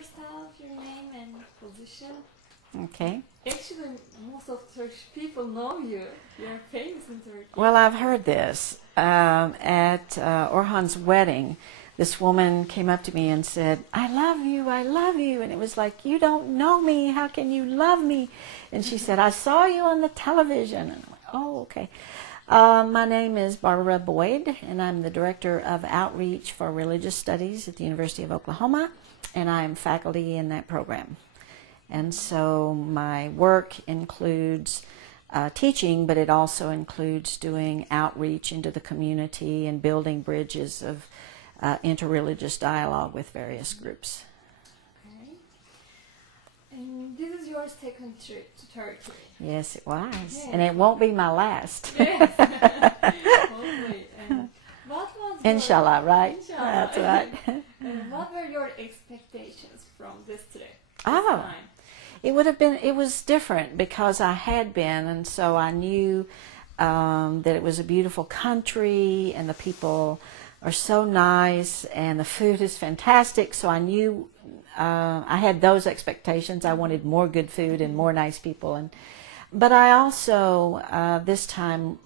yourself, your name and position? Okay. Actually, most of Turkish people know you. You're famous in Turkey. Well, I've heard this. At Orhan's wedding, this woman came up to me and said, I love you, I love you. And it was like, you don't know me, how can you love me? And she said, I saw you on the television. And I'm like, oh, okay. My name is Barbara Boyd, and I'm the Director of Outreach for Religious Studies at the University of Oklahoma, and I am faculty in that program. And so my work includes teaching, but it also includes doing outreach into the community and building bridges of interreligious dialogue with various groups. Okay. And this is your second trip to Turkey. Yes, it was. Yes. And it won't be my last. Yes. Hopefully. And what was Inshallah, right? Inshallah. That's right. And what were your expectations from this trip? Oh. It was different because I had been, and so I knew that it was a beautiful country and the people are so nice and the food is fantastic, so I knew I had those expectations. I wanted more good food and more nice people, but I also this time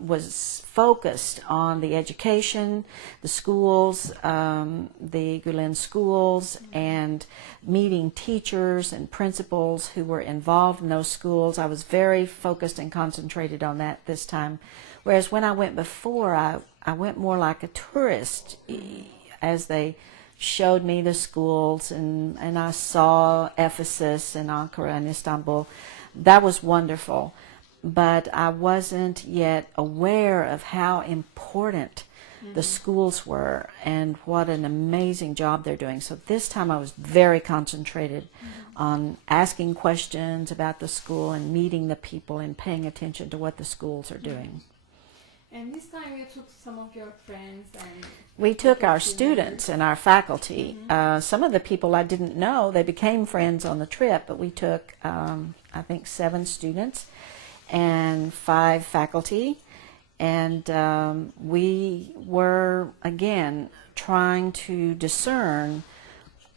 was focused on the education, the schools, the Gulen schools, and meeting teachers and principals who were involved in those schools. I was very focused and concentrated on that this time. Whereas when I went before, I went more like a tourist as they showed me the schools, and I saw Ephesus and Ankara and Istanbul. That was wonderful. But I wasn't yet aware of how important the schools were and what an amazing job they're doing. So this time I was very concentrated on asking questions about the school and meeting the people and paying attention to what the schools are doing. And this time you took some of your friends and... We took our students and our faculty. Some of the people I didn't know, they became friends on the trip, but we took, I think, 7 students and 5 faculty, and we were again trying to discern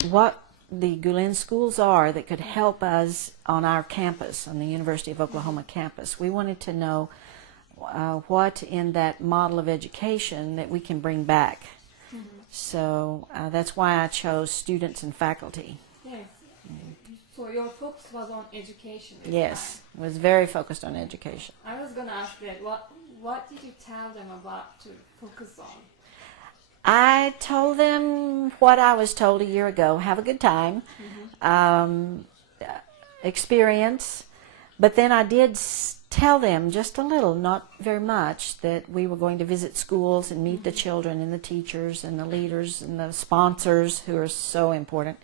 what the Gulen schools are that could help us on our campus, on the University of Oklahoma campus. We wanted to know what in that model of education that we can bring back. So that's why I chose students and faculty. Yes. So your focus was on education. Yes, was very focused on education. I was going to ask that. What did you tell them about to focus on? I told them what I was told a year ago. Have a good time, experience. But then I did tell them just a little, not very much, that we were going to visit schools and meet the children and the teachers and the leaders and the sponsors who are so important.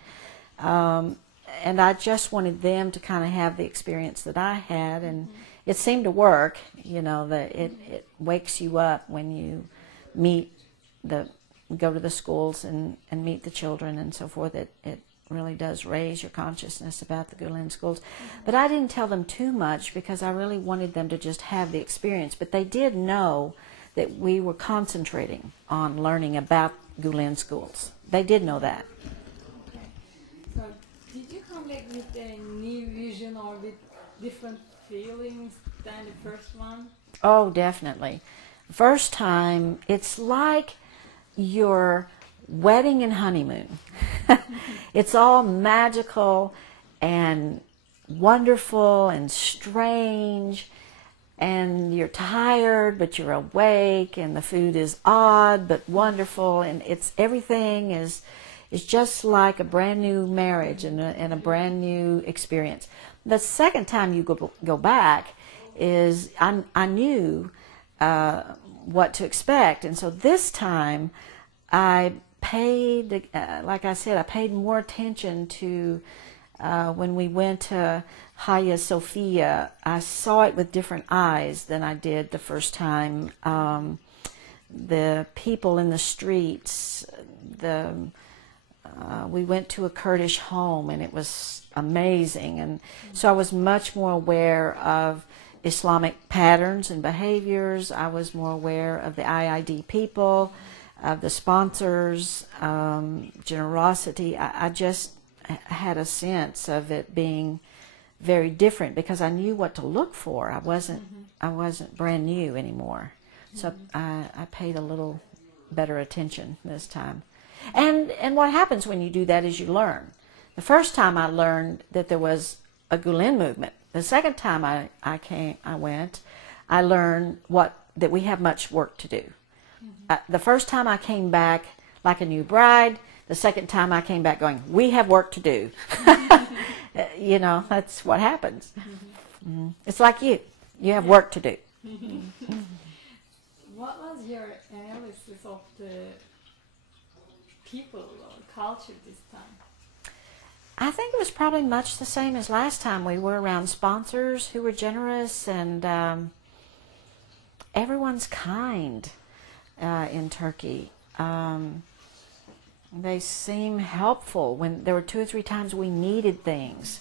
And I just wanted them to kind of have the experience that I had, and it seemed to work. You know, that it wakes you up when you go to the schools and meet the children and so forth. It really does raise your consciousness about the Gulen schools. But I didn't tell them too much because I really wanted them to just have the experience. But they did know that we were concentrating on learning about Gulen schools. They did know that. So did you come back with a new vision or with different feelings than the first one? Oh, definitely. First time, it's like your wedding and honeymoon. It's all magical and wonderful and strange, and you're tired but you're awake, and the food is odd but wonderful, and everything is just like a brand new marriage and a brand new experience. The second time you go back is I knew what to expect, and so this time I paid, like I said, I paid more attention to when we went to Hagia Sophia. I saw it with different eyes than I did the first time. The people in the streets, we went to a Kurdish home, and it was amazing, and so I was much more aware of Islamic patterns and behaviors. I was more aware of the IID people, of the sponsors, generosity. I just had a sense of it being very different because I knew what to look for. I wasn't brand new anymore, so I paid a little better attention this time. And what happens when you do that is you learn. The first time I learned that there was a Gulen movement. The second time I went, I learned that we have much work to do. The first time I came back like a new bride. The second time I came back going, we have work to do. You know, that's what happens. It's like you have work to do. What was your analysis of the people or culture this time? I think it was probably much the same as last time. We were around sponsors who were generous, and everyone's kind in Turkey. They seem helpful when there were 2 or 3 times we needed things,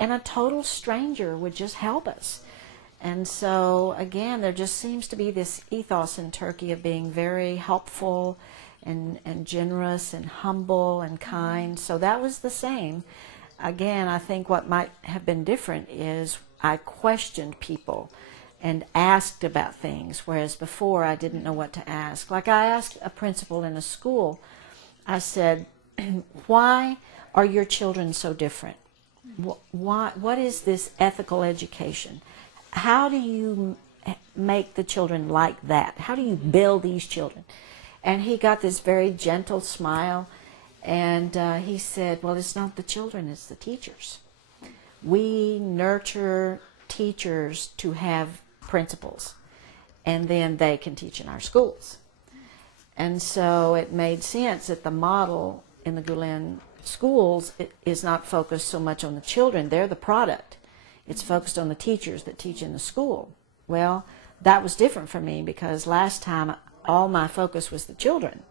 and a total stranger would just help us. And so again, there just seems to be this ethos in Turkey of being very helpful and generous and humble and kind. So that was the same. Again, I think what might have been different is I questioned people and asked about things, whereas before I didn't know what to ask. Like I asked a principal in a school, I said, why are your children so different? What is this ethical education? How do you make the children like that? How do you build these children? And he got this very gentle smile, and he said, well, it's not the children, it's the teachers. We nurture teachers to have principals, and then they can teach in our schools. And so it made sense that the model in the Gulen schools is not focused so much on the children. They're the product. It's focused on the teachers that teach in the school. Well, that was different for me because last time all my focus was the children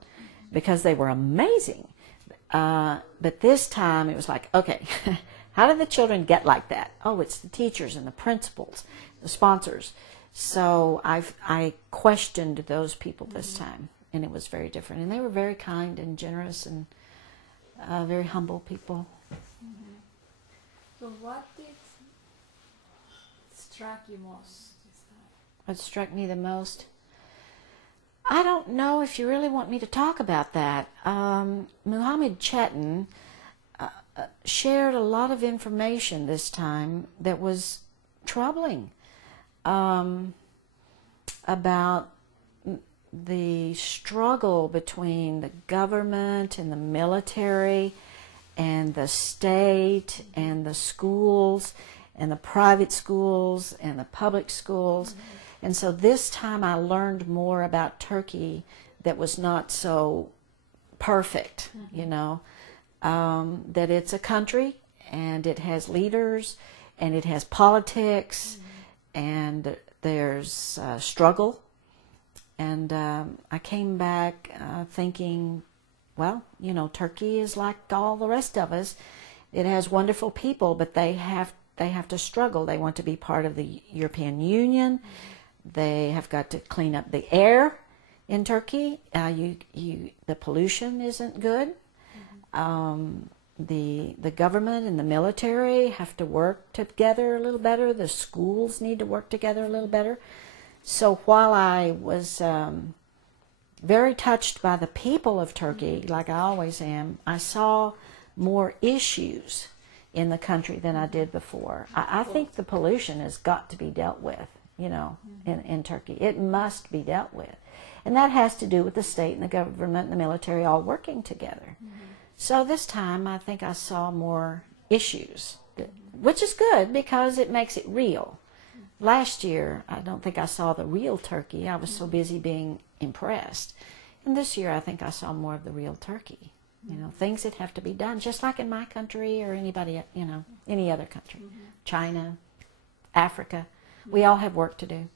because they were amazing. But this time it was like, okay, how did the children get like that? Oh, it's the teachers and the principals, the sponsors. So I questioned those people this time, and it was very different. And they were very kind and generous and very humble people. So what did struck you most this time? What struck me the most? I don't know if you really want me to talk about that. Muhammad Chetan shared a lot of information this time that was troubling about the struggle between the government and the military and the state and the schools and the private schools and the public schools. And so this time I learned more about Turkey that was not so perfect, you know, that it's a country and it has leaders and it has politics and there's struggle. And I came back thinking, well, you know, Turkey is like all the rest of us. It has wonderful people, but they have to struggle. They want to be part of the European Union. They have got to clean up the air in Turkey. The pollution isn't good. The government and the military have to work together a little better. The schools need to work together a little better. So while I was very touched by the people of Turkey, like I always am, I saw more issues in the country than I did before. I think the pollution has got to be dealt with, you know, in Turkey. It must be dealt with. And that has to do with the state and the government and the military all working together. So this time I think I saw more issues, which is good because it makes it real. Last year, I don't think I saw the real Turkey. I was so busy being impressed. And this year, I think I saw more of the real Turkey. You know, things that have to be done, just like in my country or anybody, you know, any other country. China, Africa, we all have work to do.